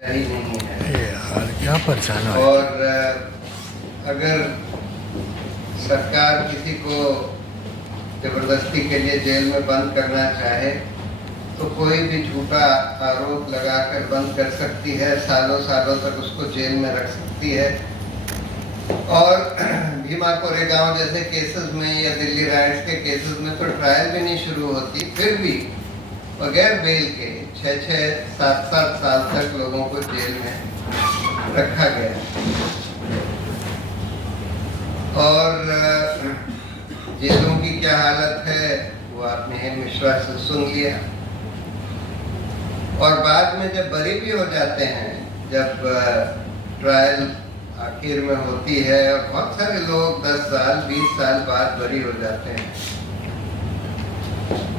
ही नहीं है। यार क्या परेशान है। और अगर सरकार किसी को जबरदस्ती के लिए जेल में बंद करना चाहे तो कोई भी झूठा आरोप लगाकर बंद कर सकती है, सालों सालों तक उसको जेल में रख सकती है। और भीमा कोरेगांव जैसे केसेस में या दिल्ली राइट्स के केसेस में तो ट्रायल भी नहीं शुरू होती, फिर भी बगैर बेल के 6-6, 7-7 साल तक लोगों को जेल में रखा गया। और जेलों की क्या हालत है वो आपने हेम मिश्रा से सुन लिया। और बाद में जब बरी भी हो जाते हैं, जब ट्रायल आखिर में होती है और बहुत सारे लोग 10 साल 20 साल बाद बरी हो जाते हैं,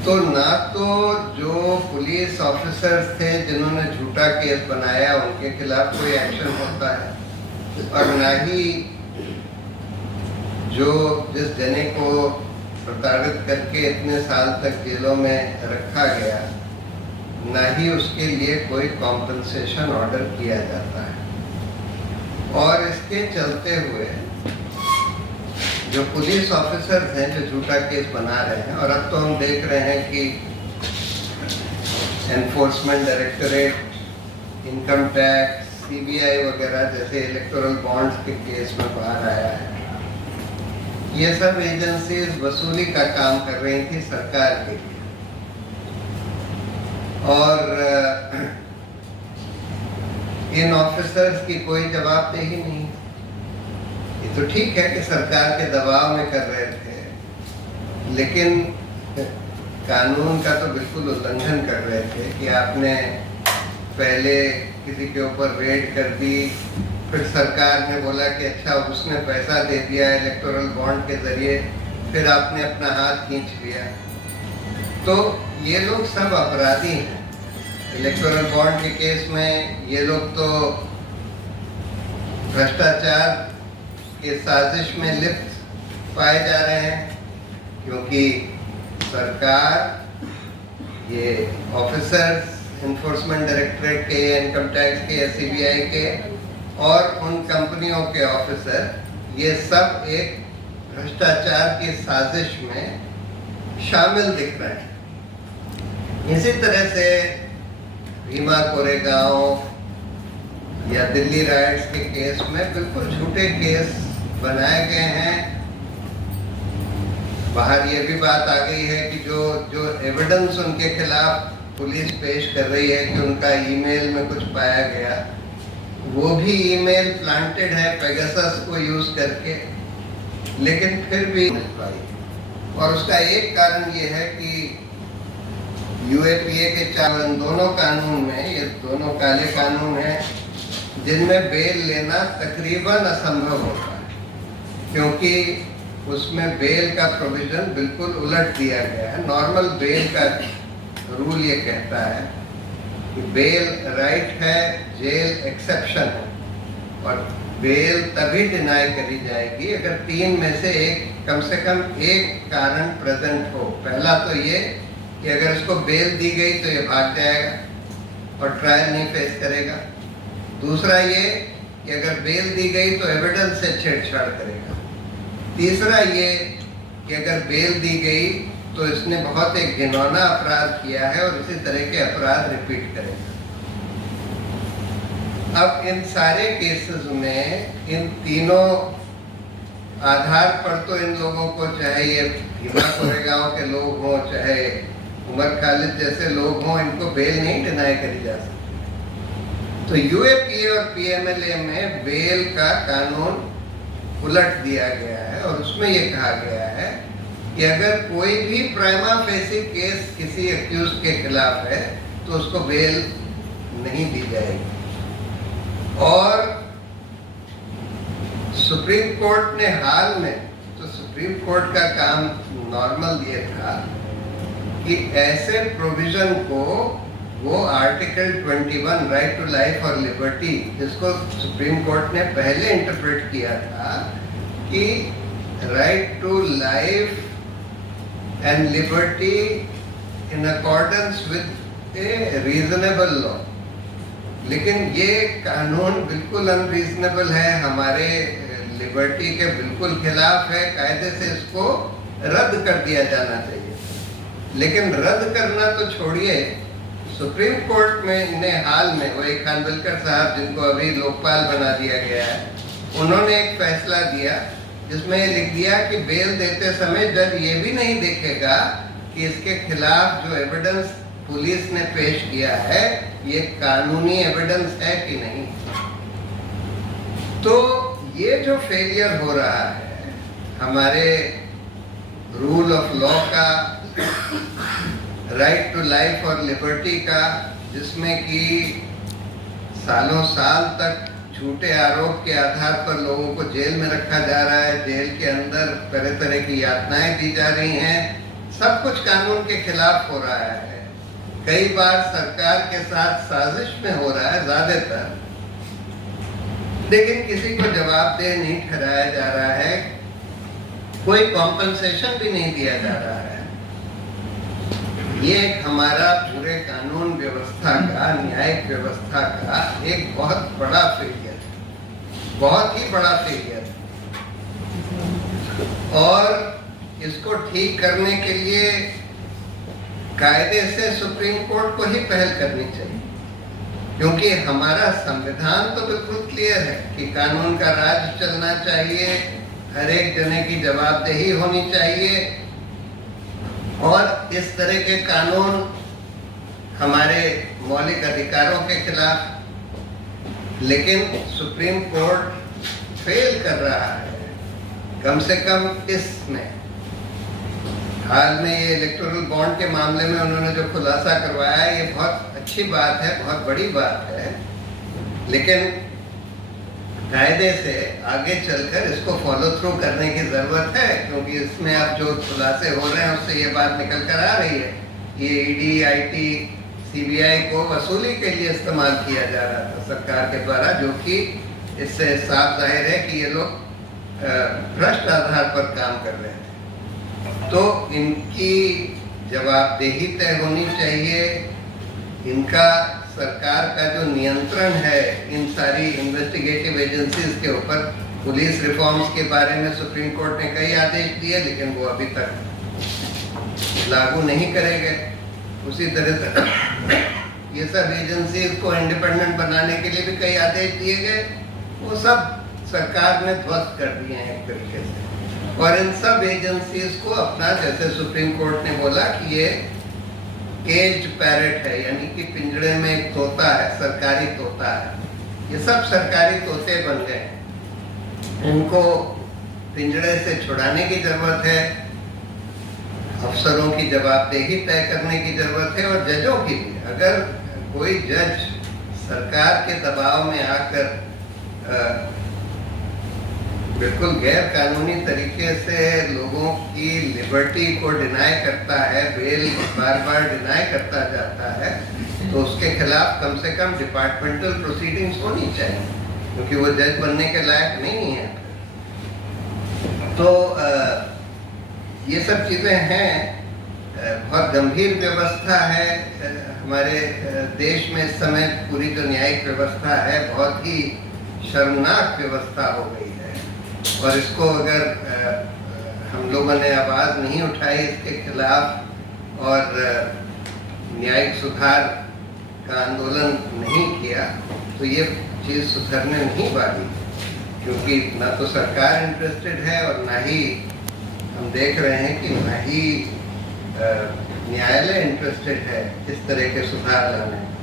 तो ना तो जो पुलिस ऑफिसर्स थे जिन्होंने झूठा केस बनाया उनके खिलाफ कोई एक्शन होता है, और ना ही जो जिस जने को प्रताड़ित करके इतने साल तक जेलों में रखा गया, ना ही उसके लिए कोई कॉम्पनसेशन ऑर्डर किया जाता है। और इसके चलते हुए जो पुलिस ऑफिसर्स हैं जो झूठा केस बना रहे हैं, और अब तो हम देख रहे हैं कि enforcement directorate, income tax, CBI वगैरह जैसे इलेक्टोरल बॉन्ड्स के केस में बाहर आया है। ये सब एजेंसीज वसूली का काम कर रही थी सरकार के लिए, और इन ऑफिसर्स की कोई जवाबदेही नहीं। ये तो ठीक है कि सरकार के दबाव में कर रहे थे, लेकिन कानून का तो बिल्कुल उल्लंघन कर रहे थे कि आपने पहले किसी के ऊपर रेड कर दी, फिर सरकार ने बोला कि अच्छा उसने पैसा दे दिया इलेक्टोरल बॉन्ड के जरिए, फिर आपने अपना हाथ खींच लिया। तो ये लोग सब अपराधी हैं। इलेक्टोरल बॉन्ड के केस में ये लोग तो भ्रष्टाचार के साजिश में लिप्त पाए जा रहे हैं, क्योंकि सरकार, ये ऑफिसर्स एनफोर्समेंट डायरेक्टरेट के, इनकम टैक्स के, सीबीआई के और उन कंपनियों के ऑफिसर, ये सब एक भ्रष्टाचार की साजिश में शामिल दिख रहे हैं। इसी तरह से भीमा कोरेगांव या दिल्ली राइट्स के केस में बिल्कुल झूठे केस बनाए गए हैं। बाहर ये भी बात आ गई है कि जो एविडेंस उनके खिलाफ पुलिस पेश कर रही है कि उनका ईमेल में कुछ पाया गया, वो भी ईमेल प्लांटेड है पेगासस को यूज करके, लेकिन फिर भी मिल पाई। और उसका एक कारण ये है कि यूएपीए के दोनों कानून में, ये दोनों काले कानून हैं जिनमें बेल लेना तकरीबन असंभव होता है, क्योंकि उसमें बेल का प्रोविजन बिल्कुल उलट दिया गया है। नॉर्मल बेल का रूल ये कहता है कि बेल राइट है, जेल एक्सेप्शन है, और बेल तभी डिनाई करी जाएगी अगर 3 में से एक, कम से कम एक कारण प्रेजेंट हो। पहला तो ये कि अगर उसको बेल दी गई तो ये भाग जाएगा और ट्रायल नहीं फेस करेगा। दूसरा ये कि अगर बेल दी गई तो एविडेंस से छेड़छाड़ करेगा। तीसरा ये कि अगर बेल दी गई तो इसने बहुत एक घिनौना अपराध किया है और इसी तरह के अपराध रिपीट करेगा। अब इन सारे केसेस में इन तीनों आधार पर तो इन लोगों को, चाहे ये भीमा कोरेगांव के लोग हों, चाहे उमर खालिद जैसे लोग हों, इनको बेल नहीं डिनाई करी जा सकती। तो यूएपीए और पीएमएलए में बेल का कानून उलट दिया गया है, और उसमें ये कहा गया है कि अगर कोई भी प्राइमा फेसी केस किसी एक्यूज के खिलाफ है तो उसको बेल नहीं दी जाएगी। और सुप्रीम कोर्ट ने हाल में, तो सुप्रीम कोर्ट का काम नॉर्मल ये था कि ऐसे प्रोविजन को वो आर्टिकल 21 राइट टू लाइफ और लिबर्टी, जिसको सुप्रीम कोर्ट ने पहले इंटरप्रेट किया था कि right to life and liberty in accordance with a reasonable law, लेकिन ये कानून बिल्कुल अनरीजनेबल है, हमारे लिबर्टी के बिल्कुल खिलाफ है, कायदे से इसको रद्द कर दिया जाना चाहिए। लेकिन रद्द करना तो छोड़िए, सुप्रीम कोर्ट में इन्हें हाल में वही खानविलकर साहब, जिनको अभी लोकपाल बना दिया गया है, उन्होंने एक फैसला दिया जिसमें ये लिख दिया कि बेल देते समय जज ये भी नहीं देखेगा कि इसके खिलाफ जो एविडेंस पुलिस ने पेश किया है ये कानूनी एविडेंस है कि नहीं। तो ये जो फेलियर हो रहा है हमारे रूल ऑफ लॉ का, राइट टू लाइफ और लिबर्टी का, जिसमें कि सालों साल तक झूठे आरोप के आधार पर लोगों को जेल में रखा जा रहा है, जेल के अंदर तरह तरह की यातनाएं दी जा रही हैं, सब कुछ कानून के खिलाफ हो रहा है। कई बार सरकार के साथ साजिश में हो रहा है ज्यादातर, लेकिन किसी को जवाबदेह नहीं ठहराया जा रहा है, कोई कॉम्पनसेशन भी नहीं दिया जा रहा है। ये हमारा पूरे कानून व्यवस्था का, न्यायिक व्यवस्था का एक बहुत बड़ा फेलियर है, बहुत ही बड़ा फेलियर है। और इसको ठीक करने के लिए कायदे से सुप्रीम कोर्ट को ही पहल करनी चाहिए, क्योंकि हमारा संविधान तो बिल्कुल क्लियर है कि कानून का राज चलना चाहिए, हर एक जने की जवाबदेही होनी चाहिए, और इस तरह के कानून हमारे मौलिक अधिकारों के खिलाफ। लेकिन सुप्रीम कोर्ट फेल कर रहा है, कम से कम इसमें। हाल में ये इलेक्टोरल बॉन्ड के मामले में उन्होंने जो खुलासा करवाया है ये बहुत अच्छी बात है, बहुत बड़ी बात है, लेकिन कायदे से आगे चलकर इसको फॉलो थ्रू करने की जरूरत है, क्योंकि इसमें अब जो खुलासे हो रहे हैं उससे ये बात निकल कर आ रही है। ये ईडी, आईटी, सीबीआई को वसूली के लिए इस्तेमाल किया जा रहा था सरकार के द्वारा, जो कि इससे साफ जाहिर है कि ये लोग भ्रष्ट आधार पर काम कर रहे थे। तो इनकी जवाबदेही तय होनी चाहिए, इनका सरकार का जो नियंत्रण है इन सारी इन्वेस्टिगेटिव एजेंसीज के ऊपर। पुलिस रिफॉर्म्स के बारे में सुप्रीम कोर्ट ने कई आदेश दिए, लेकिन वो अभी तक लागू नहीं करे गए। उसी तरह से ये सब एजेंसीज को इंडिपेंडेंट बनाने के लिए भी कई आदेश दिए गए, वो सब सरकार ने ध्वस्त कर दिए हैं एक तरीके से। और इन सब एजेंसीज को अपना, जैसे सुप्रीम कोर्ट ने बोला कि ये केज्ड पैरेट है, यानी कि पिंजड़े में एक तोता है, सरकारी तोता है। ये सब सरकारी तोते बन गए, इनको पिंजड़े से छुड़ाने की जरूरत है, अफसरों की जवाबदेही तय करने की जरूरत है, और जजों की भी। अगर कोई जज सरकार के दबाव में आकर बिल्कुल गैर कानूनी तरीके से लोगों की लिबर्टी को डिनाई करता है, बेल बार बार डिनाई करता जाता है, तो उसके खिलाफ कम से कम डिपार्टमेंटल प्रोसीडिंग्स होनी चाहिए, क्योंकि वो जज बनने के लायक नहीं है। तो ये सब चीज़ें हैं, बहुत गंभीर व्यवस्था है हमारे देश में इस समय। पूरी जो न्यायिक व्यवस्था है बहुत ही शर्मनाक व्यवस्था हो गई है, और इसको अगर हम लोगों ने आवाज़ नहीं उठाई इसके खिलाफ और न्यायिक सुधार का आंदोलन नहीं किया, तो ये चीज़ सुधरने नहीं वाली, क्योंकि ना तो सरकार इंटरेस्टेड है और ना ही हम देख रहे हैं कि ना ही न्यायालय इंटरेस्टेड है इस तरह के सुधार लाने में।